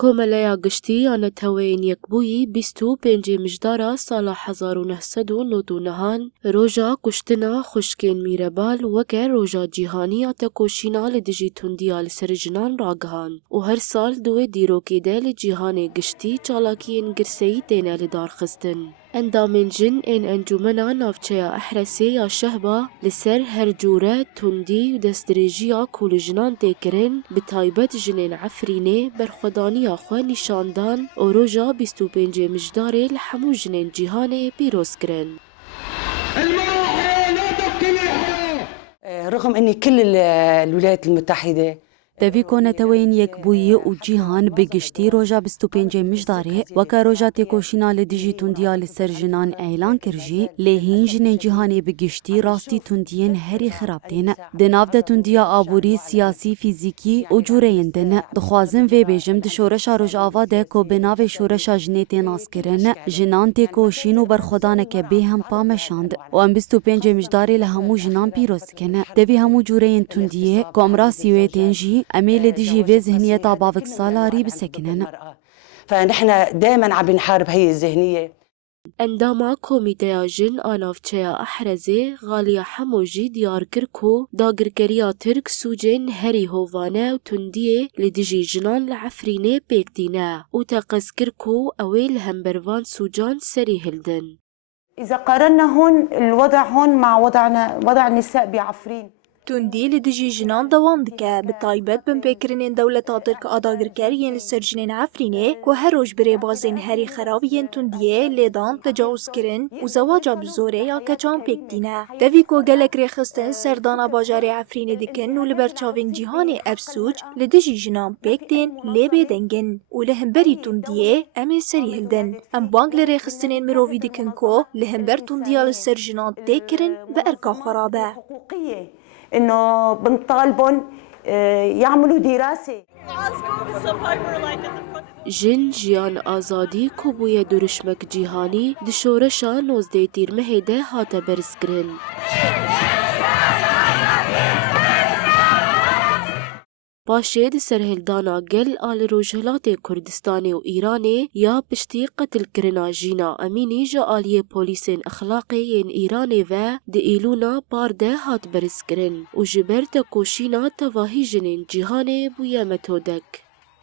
کۆمەلەیە گشتی یانەتەوەین یەکبووی 25 مژدارە ساڵە 1990 ڕۆژە کوشتنە خوشکێن میرەبال وەکە ڕۆژە جیهانی ئاتەکۆشینا لە دژی توندیە لەسەر ژنان ڕاگەهاند و هەر ساڵ دوێ دیرۆکێدە لە جیهانێ گشتی چالاکیên girseyî têne li darxistin. Endamên jin ên encûmena navçeya Ehrasê ya Şehba li ser her cûre tundî û destdirêjiya ku li jinan tê kirin bi taybet jinên Efrînê berxwedaniya xwe nîşan dan û roja 25 mijdarê li hemû jinên cîhanê pîroz kirin. رغم أن كل الولايات المتحدة تەوی کۆنەتەوەین یەکبووی و جیهان بگشتی ڕۆژە 25 مژدارێ وەکە ڕۆژە تێکۆشینا لە دژی توندیا لەسەر ژنان ئەیلان کردژی لێ هین ژنێن جیهانێ بگشتی ڕاستی توندیên herî xirab têne. Di nav de tundiya aborî, siyasî, fîzîkî û cûreyên din dixwazim vê bêjim di şoreşa Rojava de ku bi navê şoreşa jinê tê naskirin jinan têkoşîn û berxwedaneke bêhempa meşand û em 25 mijdarê li hemû jinan pîroz dikin. Devî hemû cûreyên tundiyê ku em rastî wê tên jî أمي لديجي في ذهنية طابافك سالاري بسكننا. فنحن دائما عم نحارب هي الذهنية. Endama komîteya jin a navçeya Ehrezê Ghaliya Hemo jî diyar kir ku dagirkeriya Tirk sûcên herî hovane û tundiyê li dijî jinan li Efrînê pêk tîne û te qez kir ku ew ê li hembervan sûcan serî hildin. إذا قارنا هون الوضع هون مع وضع النساء بعفرين. توندی li dijî jinan dewam dike bi taybet bin pêkirinên dewleta Tirk a dagirkeriyên li ser jinên Efrînê ku her roj bi rêbazên herî xerabiyên tundiyê lêdan tecawuzkirin û zewaca bi zorê ya keçan pêk tîne. Devî ku gelek rêxistin serdana bajarê Efrînê dikin û li ber çavên cîhanê ev sûc li dijî jinan pêk tên lê bêdengin û li hemberî tundiyê em ê serî hildin. Em bang li rêxistinên mirovî dikin ku li hember tundiya li ser jinan tê kirin bi erka xwe rabe. إنه بنطالبهم يعملوا دراسة. Jin jiyan azadî ku bûye duruşmek cîhanî di şoreşa 19 tîrmehê de hate berizkirin. Paşê di serhildana gel a li Rojhilatê Kurdistanê û Îranê ya piştî qetilkirina Jîna Emînî ji aliyê polîsên exlaqê yên Îranê ve di îlûna par de hat berizkirin û ji ber tekoşîna tevahî jinên cîhanê bûye metodek.